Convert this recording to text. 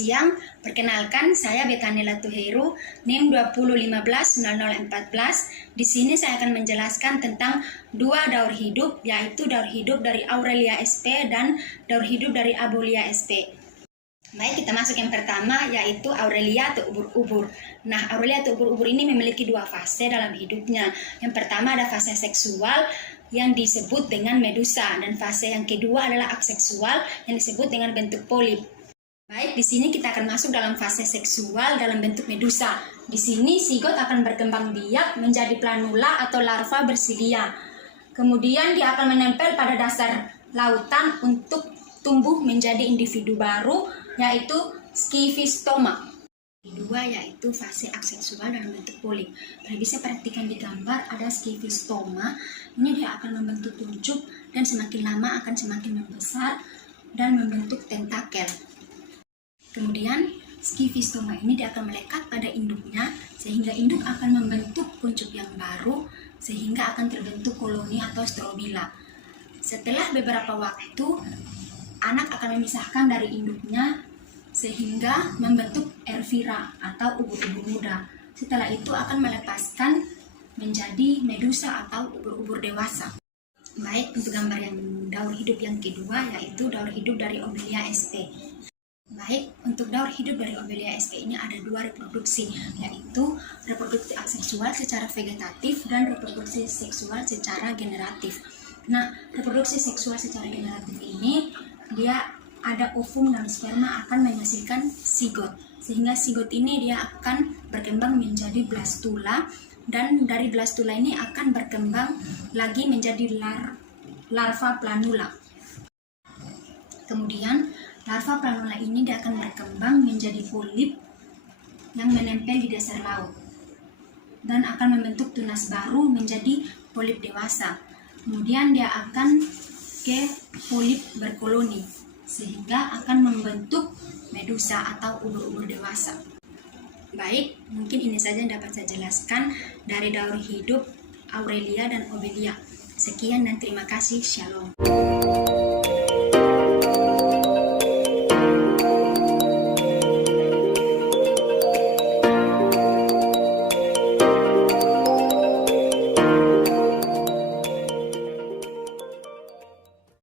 siang, perkenalkan saya Betanela Tuheru, NIM 20150014. Di sini saya akan menjelaskan tentang dua daur hidup, yaitu daur hidup dari Aurelia SP dan daur hidup dari Abolia SP. Baik, kita masuk yang pertama, yaitu Aurelia atau ubur-ubur. Nah, Aurelia atau ubur-ubur ini memiliki dua fase dalam hidupnya. Yang pertama ada fase seksual yang disebut dengan medusa, dan fase yang kedua adalah aseksual yang disebut dengan bentuk polip. Baik, di sini kita akan masuk dalam fase seksual dalam bentuk medusa. Di sini sigot akan berkembang biak menjadi planula atau larva bersilia. Kemudian dia akan menempel pada dasar lautan untuk tumbuh menjadi individu baru, yaitu skifistoma. Kedua yaitu fase aseksual dalam bentuk polip. Bisa perhatikan di gambar ada skifistoma. Ini dia akan membentuk kuncup dan semakin lama akan semakin membesar dan membentuk tentakel. Kemudian skifistoma ini dia akan melekat pada induknya sehingga induk akan membentuk kuncup yang baru sehingga akan terbentuk koloni atau strobila. Setelah beberapa waktu anak akan memisahkan dari induknya sehingga membentuk ervira atau ubur-ubur muda. Setelah itu akan melepaskan menjadi medusa atau ubur-ubur dewasa. Baik, untuk gambar yang daur hidup yang kedua yaitu daur hidup dari Aurelia SP. Baik, untuk daur hidup dari Aurelia SP ini ada dua reproduksi, yaitu reproduksi aseksual secara vegetatif dan reproduksi seksual secara generatif. Nah, reproduksi seksual secara generatif ini dia ada ovum dan sperma akan menghasilkan sigot, sehingga sigot ini dia akan berkembang menjadi blastula, dan dari blastula ini akan berkembang lagi menjadi larva planula. Kemudian larva planula ini dia akan berkembang menjadi polip yang menempel di dasar laut dan akan membentuk tunas baru menjadi polip dewasa. Kemudian dia akan ke polip berkoloni sehingga akan membentuk medusa atau ubur-ubur dewasa. Baik, mungkin ini saja yang dapat saya jelaskan dari daur hidup Aurelia dan Aurelia. Sekian dan terima kasih. Shalom.